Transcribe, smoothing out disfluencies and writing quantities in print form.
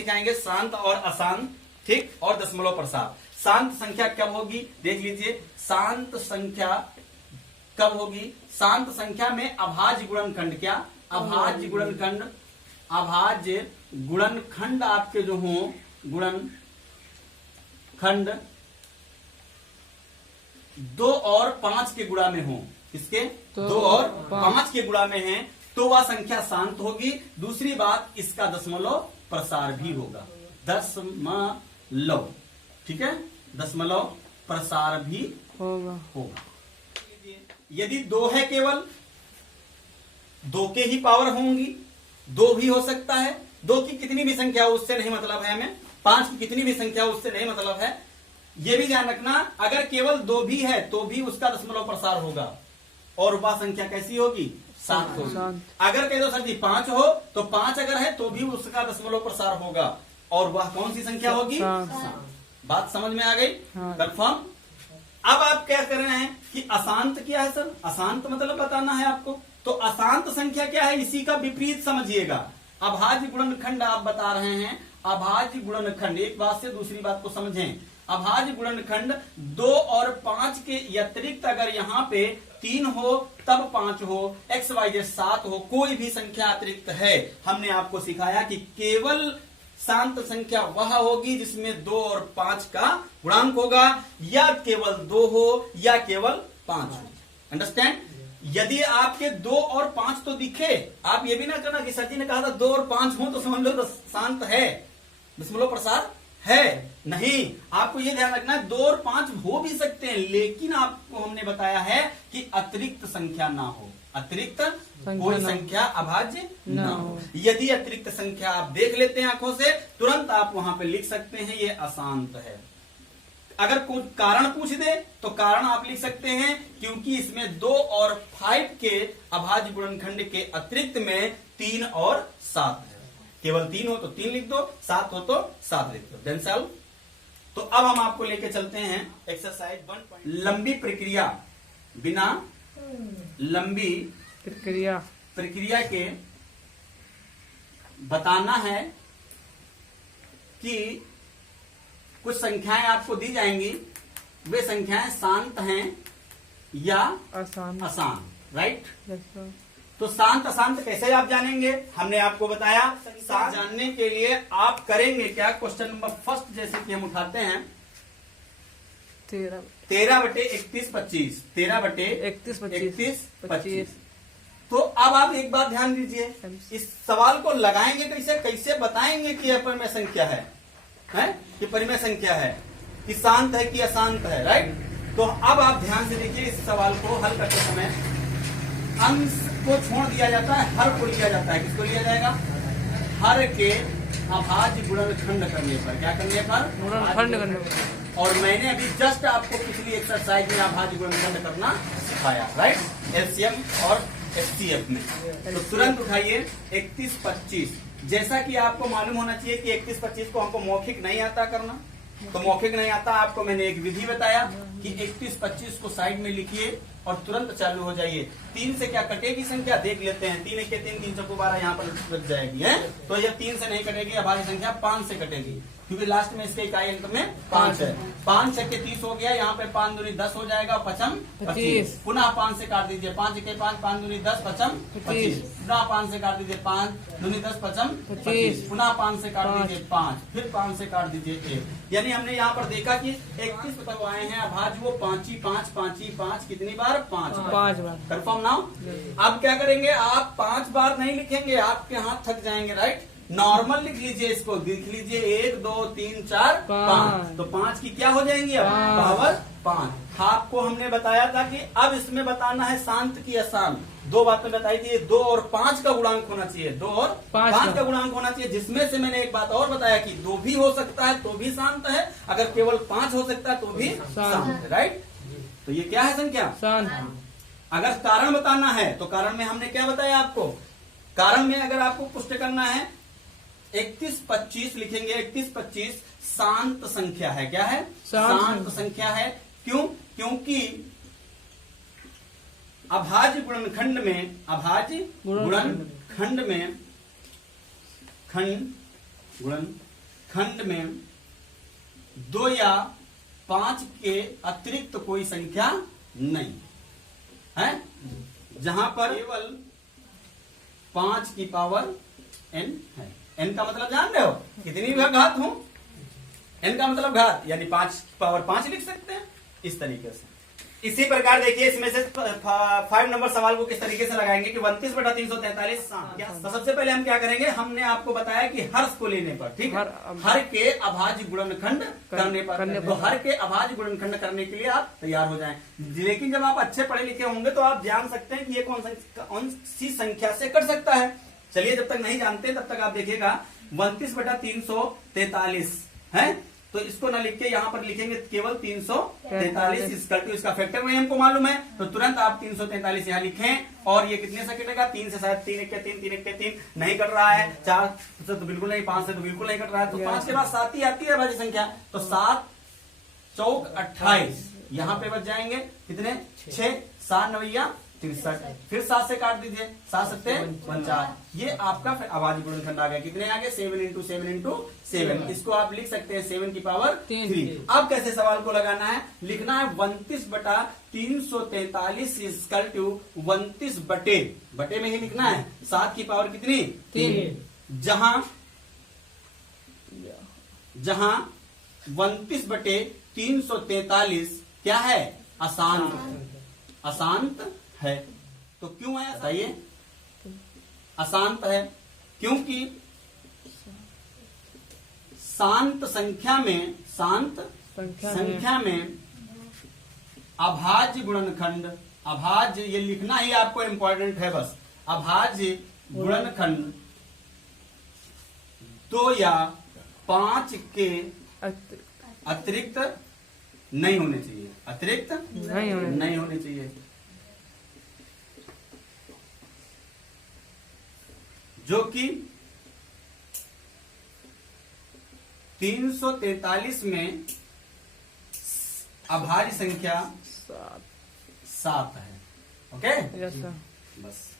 सिखाएंगे शांत और अशांत, ठीक, और दशमलव प्रसार। शांत संख्या कब होगी देख लीजिए। शांत संख्या कब होगी? शांत संख्या में अभाज्य गुणनखंड, क्या अभाज्य गुणनखंड, अभाज्य गुणनखंड आपके जो हो, गुणनखंड 2 और 5 के गुणा में हो। किसके? 2 और 5 के गुणा में है तो वह संख्या शांत होगी। दूसरी बात, इसका दशमलव प्रसार भी होगा, दशमलव, ठीक है, दशमलव प्रसार भी होगा। यदि 2 है, केवल 2 के ही पावर होंगी, 2 भी हो सकता है, 2 की कितनी भी संख्या हो उससे नहीं मतलब है हमें, 5 की कितनी भी संख्या हो उससे नहीं मतलब है। यह भी ध्यान रखना, अगर केवल 2 भी है तो भी उसका दशमलव प्रसार होगा और वह संख्या कैसी होगी? 7 होगी। अगर कह दो सर जी 5 हो तो 5 अगर है तो भी उसका दशमलव प्रसार होगा और वह कौन सी संख्या होगी? 7। बात समझ में आ गई? कंफर्म। अब आप क्या कर रहे हैं कि अशांत क्या है सर? अशांत मतलब बताना है आपको, तो अशांत संख्या क्या है इसी का विपरीत समझिएगा। अभाज्य गुणनखंड आप बता रहे हैं, अभाज्य गुणनखंड, एक बात से दूसरी बात को समझें। अभाज्य गुणनखंड 2 और 5 के अतिरिक्त अगर यहाँ पे 3 हो तब 5 हो, XYZ 7 हो, कोई भी संख्या अतिरिक्त है, हमने आपको सिखाया कि केवल शांत संख्या वह होगी जिसमें 2 और 5 का गुणांक होगा, या केवल 2 हो या केवल 5 हो। अंडरस्टैंड? यदि आपके 2 और 5 तो दिखे, आप ये भी ना करना कि सर जी ने कहा था 2 और 5 हो तो समझ लो तो शांत है, दशमलव प्रसार है, नहीं। आपको ये ध्यान रखना है 2 और 5 हो भी सकते हैं, लेकिन आपको हमने बताया है कि अतिरिक्त संख्या ना हो, अतिरिक्त कोई संख्या अभाज्य ना हो। यदि अतिरिक्त संख्या आप देख लेते हैं आंखों से, तुरंत आप वहां पे लिख सकते हैं ये अशांत है। अगर कोई कारण पूछ दे तो कारण आप लिख सकते हैं, क्योंकि इसमें 2 और 5 के अभाज्य गुणनखंड के अतिरिक्त में 3 और 7 है। केवल 3 हो तो 3 लिख दो, 7 हो तो 7 लिख दो, देन सॉल्व। तो अब हम आपको लेके चलते हैं एक्सरसाइज 1। लंबी प्रक्रिया, बिना लंबी प्रक्रिया के बताना है कि कुछ संख्याएं आपको दी जाएंगी, वे संख्याएं शांत हैं या अशांत, राइट? तो शांत अशांत कैसे आप जानेंगे? हमने आपको बताया, शांत जानने के लिए आप करेंगे क्या? क्वेश्चन नंबर फर्स्ट जैसे कि हम उठाते हैं 13/31/25, 13/31/25। तो अब आप एक बात ध्यान दीजिए, इस सवाल को लगाएंगे कैसे, कैसे बताएंगे कि यह परिमेय संख्या है कि परिमेय संख्या है, कि शांत है कि अशांत है, राइट? तो अब आप ध्यान से देखिए, इस सवाल को हल करते समय अंश को छोड़ दिया जाता है, हर को लिया जाता है। किसको लिया जाएगा? हर के अभाज्य गुणनखंड करने पर। क्या करने पर? गुणनखंड करने पर। और मैंने अभी जस्ट आपको पिछली एक्सरसाइज में अभाज्य गुणनखंड करना सिखाया, राइट? LCM और HCF में। तो तुरंत उठाइए 31/25। जैसा कि आपको मालूम होना चाहिए कि 31/25 को हमको मौखिक नहीं आता करना, तो मौखिक नहीं आता, आपको मैंने एक विधि बताया कि 31/25 को साइड में लिखिए और तुरंत चालू हो जाइए। 3 से क्या कटेगी संख्या देख लेते हैं। 3 के 3, 3 चौको 12 यहाँ पर लग जाएगी है, तो यह 3 से नहीं कटेगी, अभाज्य संख्या 5 से कटेगी, क्योंकि लास्ट में इसके इकाई अंक में 5 है। 5 से 30 हो गया, यहाँ पे 5 दूनी 10 हो जाएगा, 5 25। पुनः 5 से काट दीजिए, 5 के 5, 5 दूनी 10, 5 25। पुनः 5 से काट दीजिए, 5 दूनी 10, 5 25। पुनः 5 से काट दीजिए 5, फिर 5 से काट दीजिए 1। यानी हमने यहाँ पर देखा कि 31 तक आए हैं अभाज्य, वो 5 ही 5, 5 ही 5, कितनी बार? 5 बार। Confirm now? अब क्या करेंगे, आप 5 बार नहीं लिखेंगे, आपके हाथ थक जाएंगे, राइट? नॉर्मल लिख लीजिए, इसको लिख लीजिए 1 2 3 4 5। तो 5 की क्या हो जाएंगी अब? पावर 5। आपको हमने बताया था कि अब इसमें बताना है शांत की अशांत। 2 बातें बताई थी, 2 और 5 का गुणांक होना चाहिए, 2 और 5 का गुणांक होना चाहिए, जिसमें से मैंने एक बात और बताया कि 2 भी हो सकता है तो भी शांत है, अगर केवल 5 हो सकता है तो भी शांत है, राइट? तो ये क्या है संख्या? शांत। अगर कारण बताना है तो कारण में हमने क्या बताया आपको? कारण में अगर आपको पुष्ट करना है 31/25 लिखेंगे। 31/25 शांत संख्या है। क्या है? शांत संख्या है। क्यों? क्योंकि अभाज्य गुणनखंड में, अभाज्य गुणनखंड में, खंड में 2 या 5 के अतिरिक्त कोई संख्या नहीं है, जहां पर केवल 5 की पावर n है। n का मतलब जान रहे हो, कितनी भी घात हो, n का मतलब घात, यानी 5 की पावर 5 लिख सकते हैं इस तरीके से। इसी प्रकार देखिए इसमें से 5 नंबर सवाल को किस तरीके से लगाएंगे कि 32/343। तो सबसे पहले हम क्या करेंगे, हमने आपको बताया कि हर्ष को लेने पर, ठीक है, हर के अभाज्य गुणनखंड करने पर, तो हर के अभाज्य गुणनखंड करने के लिए आप तैयार हो जाएं। लेकिन जब आप अच्छे पढ़े लिखे होंगे तो आप जान सकते हैं कि ये कौन सी संख्या से कर सकता है। चलिए, जब तक नहीं जानते तब तक आप देखिएगा 32/343 है, तो इसको ना लिख के यहाँ पर लिखेंगे केवल 343 इसका फैक्टर नहीं हमको मालूम है, तो तुरंत आप 343 यहाँ लिखें। और ये कितने से कटेगा, 3 से, शायद 3 1 3 3 1 3 नहीं कट रहा है, 4 से तो बिल्कुल नहीं, 5 से तो बिल्कुल नहीं कट रहा है, तो 5 के बाद 7 ही आती है भाज्य संख्या, तो 7 चौक 28 यहाँ पे बच जाएंगे कितने, 6, 7 9 63, फिर 7 से काट दीजिए, 7 7 49, ये आपका अभाज्य गुणनखंड आ गया। कितने आ गए, 7 × 7 × 7। इसको आप लिख सकते हैं 7 की पावर 3। अब कैसे सवाल को लगाना है, लिखना है 32/343 इक्वल टू 32 बटे में ही लिखना है, 7 की पावर कितनी, 3। जहां 32/343 क्या है, अशांत है। तो क्यों है बताइए, अशांत है क्योंकि शांत संख्या में अभाज्य गुणनखंड, अभाज्य ये लिखना ही आपको इंपॉर्टेंट है, बस अभाज्य गुणनखंड 2 या 5 के अतिरिक्त नहीं होने चाहिए, अतिरिक्त नहीं होने चाहिए, जो कि 343 में अभाज्य संख्या 7 है। Okay, yes sir. बस।